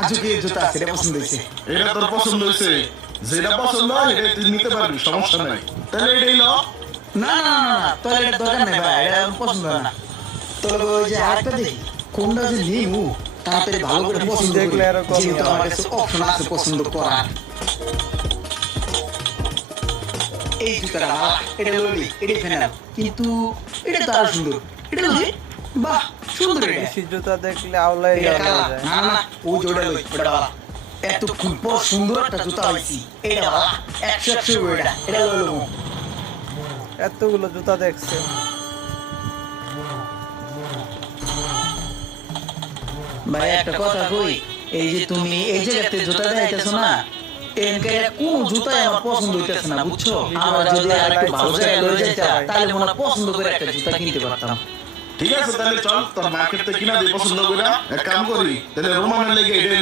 আজকে জুতা সেটা পছন্দ হয়েছে। এটা তোর পছন্দ হয়েছে, যেটা পছন্দ হয় এটা তুই নিতে পারবি, সমস্যা নাই। তাহলে এটাই ল। না না না না, তোর এটা দরকার নেই ভাই, এটা আমার পছন্দ না। তোর ওই যে আরেকটা দেখি কোনটা যে নিমু তাড়াতাড়ি ভালো করে পছন্দ দেখলে করে, এরকম যেহেতু আমার কাছে অপশন আছে পছন্দ করার। এই জুতাটা ভালো, এটা লইলি, এটাই ফাইনাল। কিন্তু এটা তো আরো সুন্দর, এটা লইলি, বাহ সুন্দর এটা। দেশি জুতা দেখলে আওলাই এটা যাওয়া কালা, যায়। না না না, ও জোড়া লই, ওটা ভালো। এতক্ষণ পর সুন্দর একটা জুতা হয়েছি, এটা ভালো, 100 এটা লইলো। এতগুলো জুতা দেখছে। ভাই একটা কথা কই, এই যে তুমি এই জায়গাতে জুতা দেখাইতেছো না, এনকে কোন জুতাই আমার পছন্দ হইতেছে না, বুঝছো? আমরা যদি আর একটু ভালো জায়গায় লয়ে যাইতাম তাহলে মনে হয় পছন্দ করে একটা জুতা কিনতে পারতাম। ঠিক আছে, তাহলে চল তোর মার্কেট থেকে কিনা দিয়ে পছন্দ করে এক কাম করি, তাহলে রোমানের লেগে এটা